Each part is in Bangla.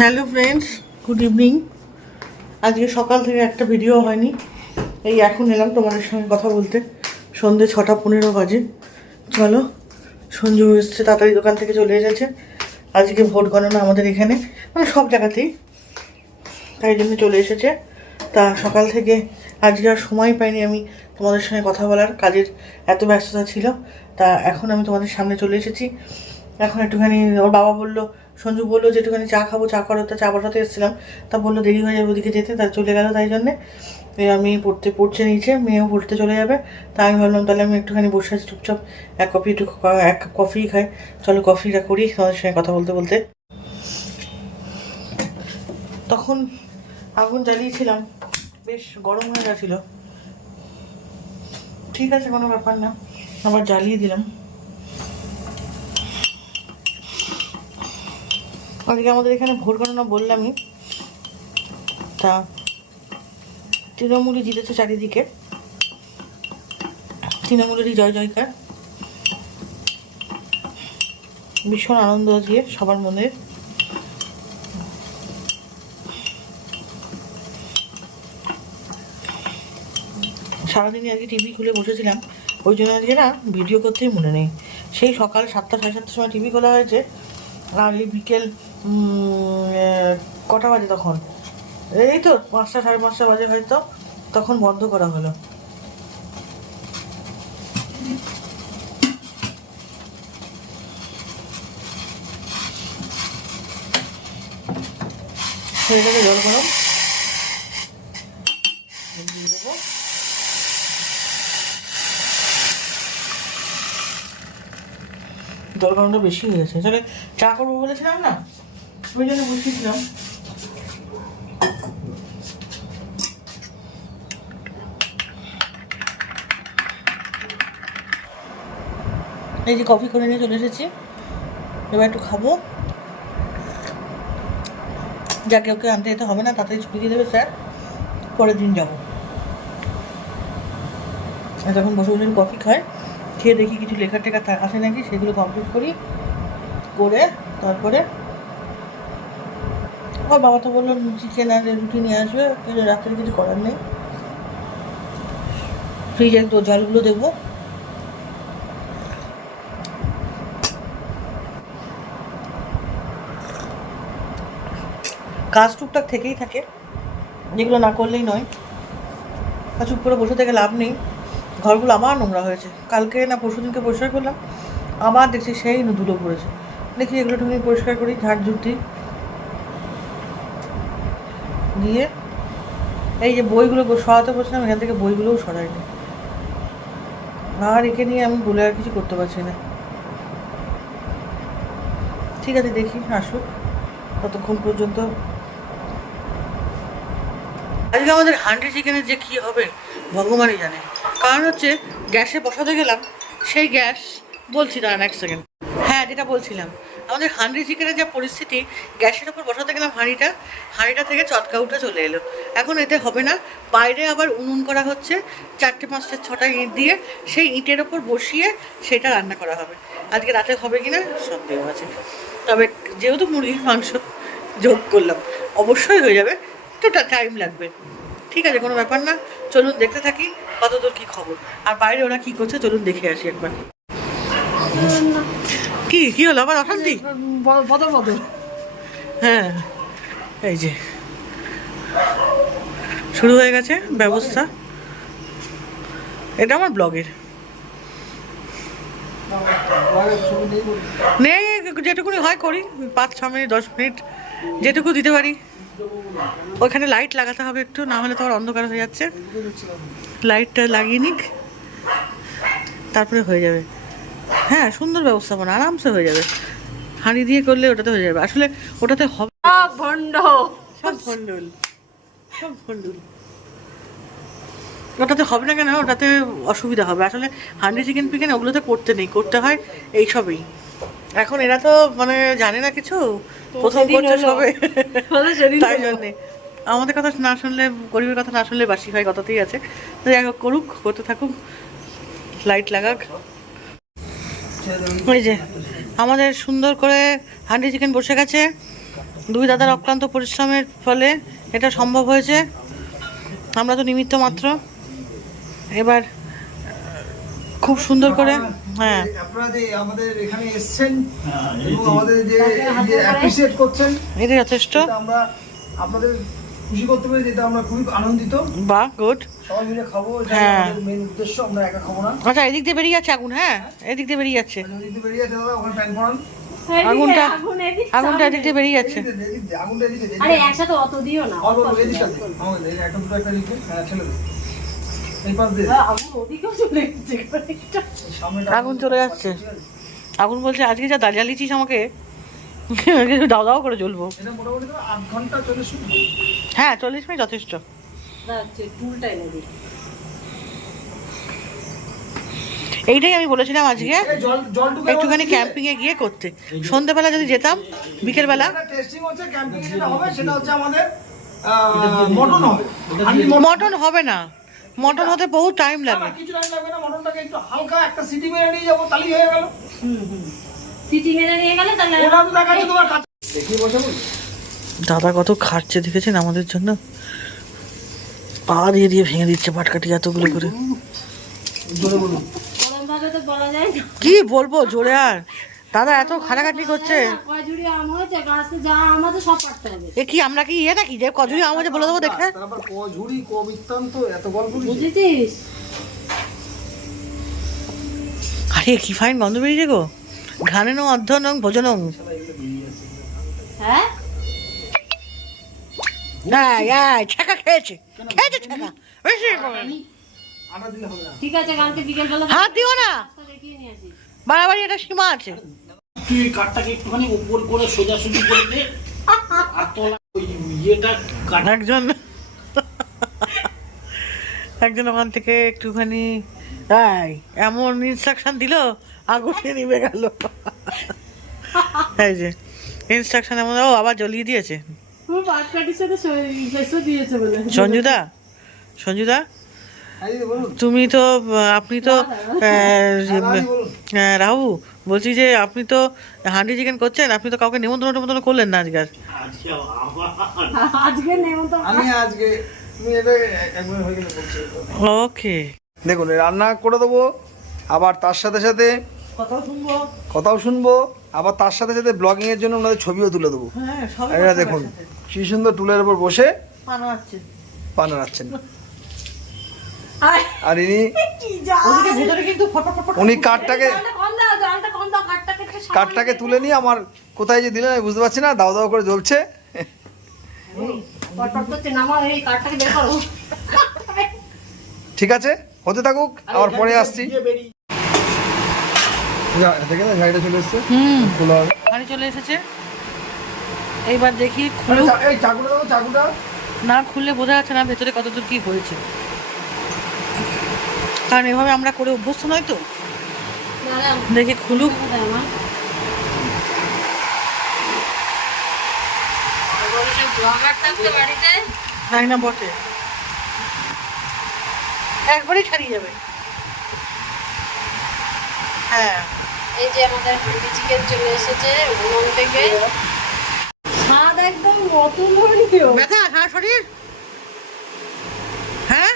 Hello friends, good evening. আজকে সকাল থেকে একটা ভিডিও হয়নি। এই এখন এলাম তোমাদের সঙ্গে কথা বলতে। সন্ধে ছটা পনেরো বাজে। চলো, সঞ্জু এসছে, তাড়াতাড়ি দোকান থেকে চলে এসেছে। আজকে ভোট গণনা আমাদের এখানে মানে সব জায়গাতেই। তাই জন্য চলে এসেছে। তা সকাল থেকে আজকে আর সময় পাইনি আমি তোমাদের সঙ্গে কথা বলার, কাজের এত ব্যস্ততা ছিল। তা এখন আমি তোমাদের সামনে চলে এসেছি। এখন একটুখানি ওর বাবা বলল সঞ্জু বলল যে, একটুখানি চা খাব, চা করো। তা চা বসাতে এসেছিলাম। তা বলল, দেরি হয়ে যাবে ওদিকে যেতে। তা চলে গেল তাই জন্যে। আমি পড়তে, পড়ছে নিচে, মেয়েও পড়তে চলে যাবে। তা আমি ভাবলাম, তাহলে আমি একটুখানি বসে আছি চুপচাপ, এক কফি, একটু এক কাপ কফি খাই। চলো কফিটা করি তোমাদের সঙ্গে কথা বলতে বলতে। তখন আগুন জ্বালিয়েছিলাম। বেশ গরম হয়ে গেছিল। ঠিক আছে, কোনো ব্যাপার না। আবার জ্বালিয়ে দিলাম। আজকে আমাদের এখানে ভোট গণনা বললামই। তা, তৃণমূলই জিতেছে চারিদিকে। তৃণমূলেরই জয় জয়কার। ভীষণ আনন্দ আজকে সবার মনে। সারাদিনই আজকে টিভি খুলে বসেছিলাম। ওই জন্য আজকে না ভিডিও করতেই মনে নেই। সেই সকাল সাতটা, সাড়ে সাতটার সময় টিভি খোলা হয়েছে। আর এই বিকেল কটা বাজে তখন? এই তো, পাঁচটা, সাড়ে পাঁচটা বাজে হয়তো। তখন বন্ধ করা হলো। যাবে জল গরম। জল গরমটা বেশি হয়ে গেছে। তাহলে চা করব বলেছিলাম না? ওই জন্য বসিয়েছিলাম এই যে কফি করে নিয়ে চলে এসেছি এবার একটু খাব যাকে ওকে আনতে যেতে হবে না তাড়াতাড়ি ছুটি দিয়ে দেবে স্যার পরের দিন যাব তখন বসে বসে কফি খায় খেয়ে দেখি কিছু লেখা টেখা আসে নাকি সেগুলো কমপ্লিট করি করে তারপরে আমার বাবা তো বলল চিকেন আর রুটি নিয়ে আসবে কিন্তু রাত্রে কিছু করার নেই। ফ্রিজে তো জলগুলো দেবো কাজ টুকটাক থেকেই থাকে, যেগুলো না করলেই নয়। আর চুপ করে বসে থেকে লাভ নেই। ঘরগুলো আবার নোংরা হয়েছে। কালকে না পরশু দিনকে পরিষ্কার করলাম, আবার দেখছি সেই ধুলো পড়েছে। দেখি এগুলো একটুখানি পরিষ্কার করি ঝাড় দিই দিয়ে এই যে বইগুলো সরাতে বসলাম এখান থেকে বইগুলোও সরাইনি। আর একে নিয়ে আমি বলে আর কিছু করতে পারছি না। ঠিক আছে, দেখি, আসুক, ততক্ষণ পর্যন্ত। আজকে আমাদের হান্ডি চিকেনের যে কী হবে, ভগবানই জানে। কারণ হচ্ছে, গ্যাসে বসাতে গেলাম, সেই গ্যাস বলছি, দাঁড়ান এক সেকেন্ড হ্যাঁ যেটা বলছিলাম, আমাদের হান্ডি চিকেনের যা পরিস্থিতি, গ্যাসের ওপর বসাতে গেলাম হাঁড়িটা হাঁড়িটা থেকে চটকা উঠে চলে এলো। এখন এতে হবে না, বাইরে আবার উনুন করা হচ্ছে, চারটে, পাঁচটা, ছটা ইঁট দিয়ে সেই ইঁটের ওপর বসিয়ে সেটা রান্না করা হবে। আজকে রাতে হবে কি না সন্দেহ আছে। তবে যেহেতু মুরগির মাংস যোগ করলাম, অবশ্যই হয়ে যাবে একটু টাইম লাগবে। ঠিক আছে, কোনো ব্যাপার না, চলুন দেখতে থাকি কতদূর কি খবর। আর বাইরে ওরা কি করছে, চলুন দেখে আসি একবার। কি কি হলো? আবার অশান্তি? বদল বদল হ্যাঁ এই যে। শুরু হয়ে গেছে ব্যবস্থা। এটা আমার ব্লগের। নেই যেটুকুনি হয় করি। পাঁচ ছ মিনিট দশ মিনিট যেটুকু দিতে পারি। ওখানে লাইট লাগাতে হবে একটু না হলে তো আর অন্ধকার হয়ে যাচ্ছে। লাইটটা লাগিয়ে নিক। তারপরে হয়ে যাবে। হ্যাঁ সুন্দর ব্যবস্থাপনা আরামসে হয়ে যাবে। হাঁড়ি দিয়ে করলে ওটাতে হয়ে যাবে। আসলে ওটাতে হবে ভণ্ড সব ভন্ডুল সব ভন্ডুল ওটাতে হবে না কেন ওটাতে অসুবিধা হবে। আসলে হান্ডি চিকেন পিকেন ওগুলোতে করতে নেই। করতে হয় এইসবেই এখন এরা তো মানে জানে না কিছু। প্রথম করছে সবে। তাই জন্যে। আমাদের কথা না শুনলে গরিবের কথা না শুনলে বাসি হয় কথাতেই আছে। তো যাই হোক করুক করতে থাকুক। লাইট লাগাক। ওই যে আমাদের সুন্দর করে হান্ডি চিকেন বসে গেছে। দুই দাদার অক্লান্ত পরিশ্রমের ফলে এটা সম্ভব হয়েছে। আমরা তো নিমিত্ত মাত্র। এবার খুব সুন্দর করে হ্যাঁ। আপনারা যে আমাদের এখানে এসেছেন এবং আমাদের যে যে করছেন এটা যথেষ্ট। আমরা আপনাদের খুশি করতে পেরে যেটা আমরা খুবই আনন্দিত। বা গুড হ্যাঁ। আমাদের উদ্দেশ্য আমরা একা খাব না। আচ্ছা এদিক দিয়ে বেরিয়ে যাচ্ছে আগুন হ্যাঁ? এদিক দিয়ে বেরিয়ে যাচ্ছে। করান আগুনটা আগুন আগুনটা এদিক দিয়ে বেরিয়ে যাচ্ছে। আরে একসাথে অত দিও না হ্যাঁ। হ্যাঁ, আগুন চলে যাচ্ছে আগুন বলছে আজকে যা দাঁড়িয়ে আমাকে দাও দাও করে জ্বলবো। মিনিট। হ্যাঁ চল্লিশ মিনিট যথেষ্ট। দাঁড়াচ্ছে, এনে দিই। এইটাই আমি বলেছিলাম আজকে। একটুখানি ক্যাম্পিং এ গিয়ে করতে। সন্ধ্যেবেলা যদি যেতাম বিকেলবেলা। টেস্টিং হচ্ছে ক্যাম্পিং যেটা হবে সেটা হচ্ছে আমাদের মটন হবে। মটন। মটন হবে না। মটন হতে বহু টাইম লাগে। কিছু টাইম লাগবে না মটনটাকে একটু হালকা একটা সিটি মেরে নিয়ে যাব তাহলেই হয়ে গেল। হুম, হুম। সিটি মেরে নিয়ে গেলে তাহলে ওটা তো দেখাচ্ছে তোমার কাছে দেখিয়ে বসে দাদা কত খাটছে দেখেছেন আমাদের জন্য? পা দিয়ে দিয়ে ভেঙে দিচ্ছে পাটকাটি এতগুলো করে। কি বলব জোরে আর। দাদা এত খাটাখাটি করছে। আম আম এ কি আমরা কি ইয়ে নাকি? যে কজুরি আমাদের বলে দেবো দেখে। আরে কি ফাইন গন্ধ বেরিয়েছে গো। ঘানেন অধ্যয়ন ভোজনং। হ্যাঁ? হ্যাঁ হ্যাঁ ছাকা খেয়েছে। বেশি ঠিক আছে কালকে বিকেল বেলা হাত দিও না। বাড়াবাড়ি একটা সীমা আছে। তুই কাঠটাকে একটুখানি উপর করে সোজাসুজি করে দে আর তলা ইয়েটা একজন একজন ওখান থেকে একটুখানি এই এমন ইনস্ট্রাকশন দিল আগুনে নিভে গেল। এই যে ইনস্ট্রাকশন এমন ও আবার জ্বলিয়ে দিয়েছে। সঞ্জুদা? সঞ্জুদা? হ্যাঁ তুমি তো আপনি তো আহ, রাহু বলছি যে আপনি তো হান্ডি চিকেন করছেন আপনি তো কাউকে নিমন্ত্রণ টিমন্ত্রণ করলেন না আজকে নেমন্তন্ন। হয়ে ওকে। দেখুন রান্না করে দেবো আবার তার সাথে সাথে কথা শুনব। কথাও শুনব আবার তার সাথে সাথে ব্লগিং এর জন্য ওনাদের ছবিও তুলে দেবো। হ্যাঁ এটা দেখুন কি সুন্দর টুলের উপর বসে পানা রাখছেন আর ইনি উনি কাঠটাকে কাঠটাকে তুলে নিয়ে আমার কোথায় যে দিলেন আমি বুঝতে পারছি না দাও দাও করে জ্বলছে। ঠিক আছে হতে থাকুক আবার পরে আসছি। গাড়িটা চলে এসছে। হুম। খোলা গাড়ি চলে এসেছে। এইবার দেখি চা- এই চাকুটা দাও চাকুটা। না খুললে বোঝা যাচ্ছে না ভেতরে কতদূর কি হয়েছে। কারণ এভাবে আমরা করে অভ্যস্ত নয় তো? দেখে খুলুক। না বটে। একবারই ছাড়িয়ে যাবে। হ্যাঁ। এই যে আমাদের হান্ডি চিকেন চলে এসেছে উনুন থেকে। স্বাদ একদম অতুলনীয় ব্যথা সারা শরীর? হ্যাঁ?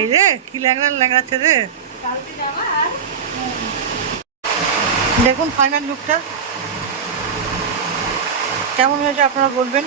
এই রে কি ল্যাংড়া ল্যাংড়াচ্ছে রে। কালকে যাবা আর? দেখুন ফাইনাল লুকটা কেমন হয়েছে আপনারা বলবেন?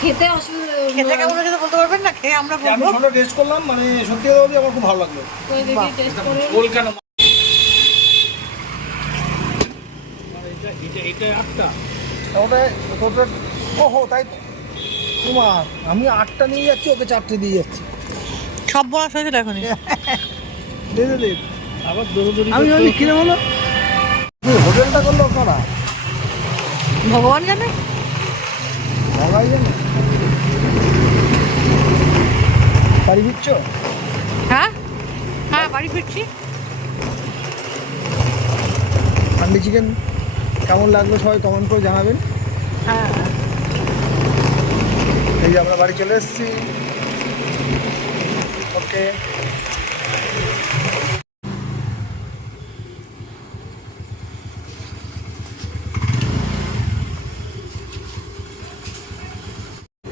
খেতে অসুবিধা খেতে কেমন হয়েছে বলতে পারবেন না? খেয়ে আমরা আমি বলব। সবটা টেস্ট করলাম মানে সত্যি কথা আমার খুব ভালো লাগল। কই দেখি টেস্ট করে গোল কেন এটা এটা আটটা। ওটা ওটা ওহো তাই তো। তোমার আমি আটটা নিয়ে যাচ্ছি ওকে চারটে দিয়ে যাচ্ছি। সব বলা হয়েছিল এখনই। দে দে দে আবার দৌড়দৌড়ি আমি হচ্ছে। কিনে বলো? হোটেলটা করল আপনারা ভগবান জানে? সবাই জানে? বাড়ি ফিরছ? হ্যাঁ? হ্যাঁ বাড়ি ফিরছি। হান্ডি চিকেন? কেমন লাগল সবাই কমেন্ট করে জানাবেন। হ্যাঁ। এই যে আমরা বাড়ি চলে এসেছি। ওকে।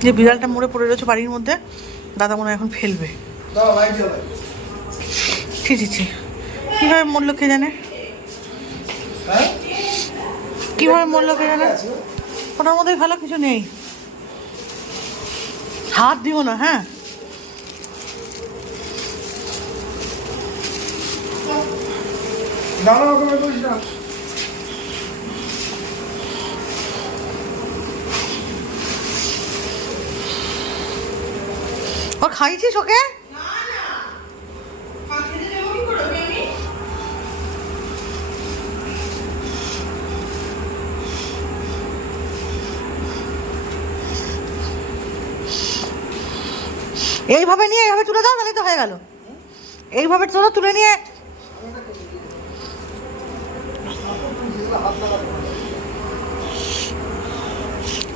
যে বিড়ালটা মরে পড়ে রয়েছে বাড়ির মধ্যে দাদা মনে এখন ফেলবে। দাও ভাই চলে। ছি ছি ছি। কীভাবে মরলো কে জানে? হ্যাঁ? কীভাবে মরলো কে জানে ওটার মধ্যে ভালো কিছু নেই। হাত দিও না হ্যাঁ? ও খাইছিস ওকে? এইভাবে নিয়ে এইভাবে তুলে দাও তাহলে তো হয়ে গেল। এইভাবে তোরা তুলে নিয়ে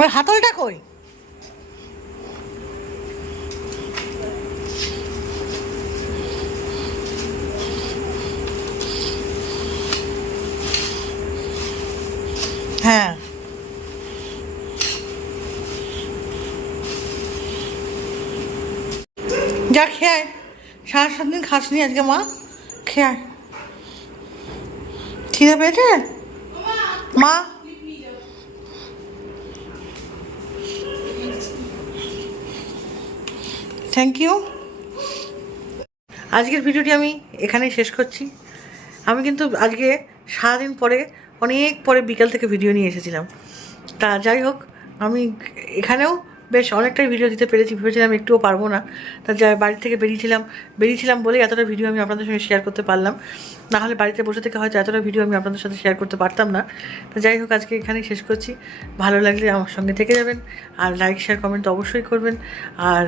ওই হাতলটা কই? হ্যাঁ। যা খেয়ে। সারা সাত দিন খাসনি আজকে মা। খেয়ে। খিদে পেয়েছে? মা। থ্যাংক ইউ আজকের ভিডিওটি আমি এখানেই শেষ করছি। আমি কিন্তু আজকে সারাদিন পরে, অনেক পরে বিকাল থেকে ভিডিও নিয়ে এসেছিলাম। তা যাই হোক, আমি এখানেও বেশ, অনেকটাই ভিডিও দিতে পেরেছি। ভেবেছিলাম একটুও পারব না। তা যা বাড়ি থেকে বেরিয়েছিলাম। বেরিয়েছিলাম বলেই এতটা ভিডিও আমি আপনাদের সঙ্গে শেয়ার করতে পারলাম। না হলে বাড়িতে বসে থেকে হয়তো এতটা ভিডিও আমি আপনাদের সাথে শেয়ার করতে পারতাম না। তো যাই হোক, আজকে এখানেই শেষ করছি। ভালো লাগলে আমার সঙ্গে থেকে যাবেন। আর লাইক শেয়ার কমেন্ট অবশ্যই করবেন। আর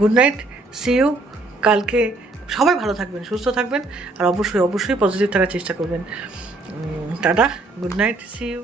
গুড নাইট সি ইউ কালকে সবাই ভালো থাকবেন, সুস্থ থাকবেন। আর অবশ্যই অবশ্যই পজিটিভ থাকার চেষ্টা করবেন। Tata good night see you